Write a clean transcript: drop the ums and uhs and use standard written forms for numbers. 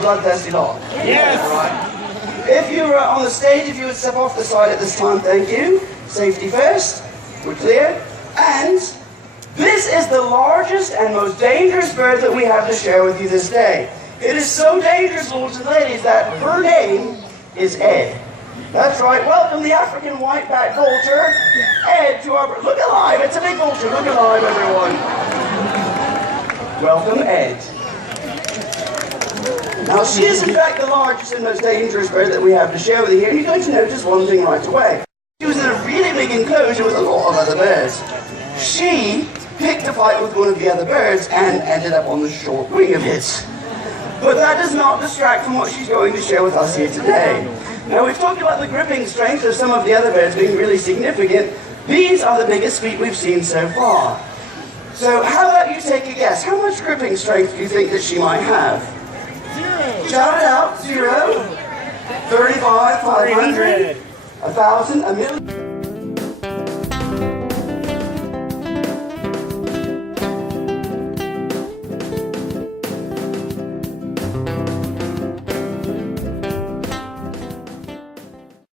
bloodthirsty lot? Yes. Right. If you were on the stage, if you would step off the side at this time, thank you. Safety first. We're clear. And this is the largest and most dangerous bird that we have to share with you this day. It is so dangerous, lords and ladies, that her name is Ed. That's right. Welcome the African white-backed vulture, Ed, to our... Look alive. It's a big vulture. Look alive, everyone. Welcome, Ed. Now, she is, in fact, the largest and most dangerous bird that we have to share with you here, and you're going to notice one thing right away. She was in a really big enclosure with a lot of other birds. She picked a fight with one of the other birds and ended up on the short wing of it. But that does not distract from what she's going to share with us here today. Now, we've talked about the gripping strength of some of the other birds being really significant. These are the biggest feet we've seen so far. So how about you take a guess? How much gripping strength do you think that she might have? 0. Shout it out. 0, 35, 500, 1,000, 1,000,000.